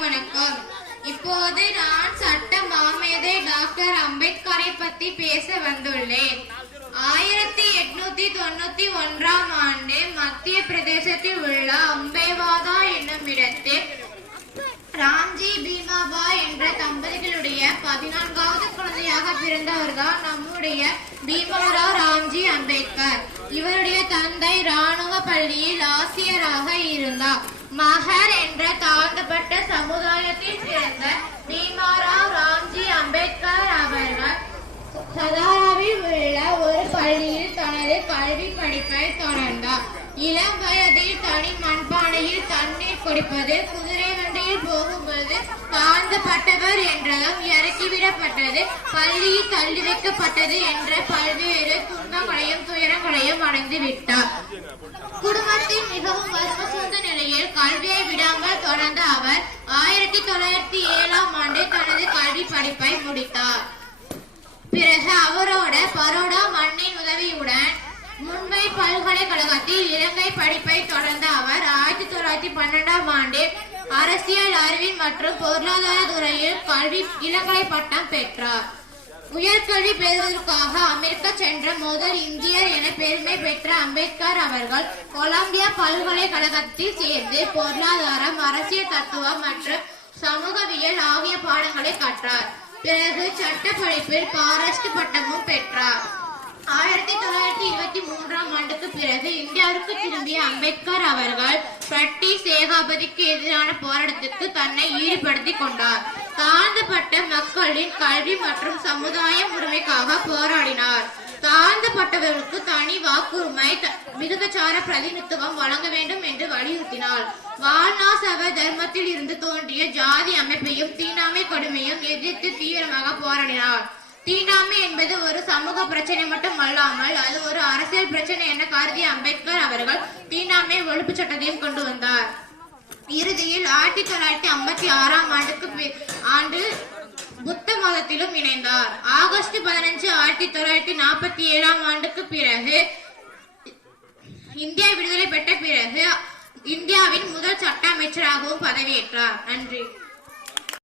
வணக்கம் இப்போது நான் சட்ட மாமேதை டாக்டர் அம்பேத்கரை பத்தி பேச வந்துள்ளேன். ஆயிரத்தி எட்நூத்தி தொண்ணூத்தி ஒன்றாம் ஆண்டு மத்திய பிரதேசத்தில் உள்ள அம்பேவாதா என்னும் இடத்தில் ராம்ஜி பீமாபா என்ற தம்பதிகளுடைய பதினான்காவது குழந்தையாக பிறந்தவர்தான் நம்முடைய பீமாராவ் ராம்ஜி அம்பேத்கர். இவருடைய தந்தை ராணுவ பள்ளியில் ஆசிரியராக இருந்தார். மகர் என்ற தாழ்ந்தப்பட்ட சமுதாயத்தில் பிறந்த பீமாராவ் ராம்ஜி அம்பேத்கர் அவர்கள் சதாராவில் உள்ள ஒரு பள்ளியில் தனது கல்வி படிப்பை தொடர்ந்தார். இளம் வயதில் தனி மண்பானையில் தண்ணீர் குடிப்பது குதிரை வண்டியில் போகும்போது தாழ்ந்தப்பட்டவர் என்றதும் இறக்கிவிடப்பட்டது பள்ளியில் தள்ளி வைக்கப்பட்டது என்ற பல்வேறு துன்பங்களையும் துயரங்களையும் அடைந்து விட்டார் குடும்பத்தில் மிகவும் கல்வியை விடாமல் தொடர்ந்த அவர் ஆயிரத்தி தொள்ளாயிரத்தி ஏழாம் ஆண்டு தனது கல்வி படிப்பை முடித்தார். பிறகு அவரோட பரோடா மண்ணின் உதவியுடன் மும்பை பல்கலைக்கழகத்தில் இலங்கை படிப்பை தொடர்ந்த அவர் ஆயிரத்தி தொள்ளாயிரத்தி பன்னெண்டாம் ஆண்டு அரசியல் அறிவியல் மற்றும் பொருளாதார துறையில் கல்வி இளங்கலை பட்டம் பெற்றார். உயர்கல்வி பெறுவதற்காக அமெரிக்கா சென்ற முதல் இந்தியர் என பெருமை பெற்ற அம்பேத்கர் அவர்கள் கொலம்பியா பல்கலைக்கழகத்தில் சேர்ந்து பொருளாதாரம் அரசியல் தத்துவம் மற்றும் சமூகவியல் ஆகிய பாடங்களை கற்றார். பிறகு சட்ட படிப்பில் பாரஸ்ட் பட்டமும் பெற்றார். ஆயிரத்தி தொள்ளாயிரத்தி இருபத்தி மூன்றாம் ஆண்டுக்கு பிறகு இந்தியாவிற்கு திரும்பிய அம்பேத்கர் அவர்கள் பிரிட்டிஷ் ஏகாபதிக்கு எதிரான போராட்டத்துக்கு தன்னை ஈடுபடுத்திக் கொண்டார். தாழ்ந்தப்பட்ட மக்களின் கல்வி மற்றும் சமுதாய உரிமைக்காக போராடினார். தாழ்ந்தப்பட்டவர்களுக்கு தனி வாக்குரிமை த- மிருகச்சார பிரதிநிதித்துவம் வழங்க வேண்டும் என்று வலியுறுத்தினார். வால்னா சப தர்மத்தில் இருந்து தோன்றிய ஜாதி அமைப்பையும் தீண்டாமை கொடுமையும் எதிர்த்து தீவிரமாக போராடினார். தீண்டாமை என்பது ஒரு சமூக பிரச்சனை மட்டும் அல்லாமல் அது ஒரு அரசியல் பிரச்சனை என கருதிய அம்பேத்கர் அவர்கள் தீண்டாமை ஒழிப்பு சட்டத்தையும் கொண்டு வந்தார். இறுதியில் ஆயிரத்தி தொள்ளாயிரத்தி ஐம்பத்தி ஆறாம் ஆண்டுக்கு பி- ஆண்டு புத்த மதத்திலும் இணைந்தார். ஆகஸ்ட் பதினஞ்சு ஆயிரத்தி தொள்ளாயிரத்தி நாற்பத்தி ஏழாம் ஆண்டுக்கு பிறகு இந்தியா விடுதலை பெற்ற பிறகு இந்தியாவின் முதல் சட்ட அமைச்சராகவும் பதவியேற்றார். நன்றி.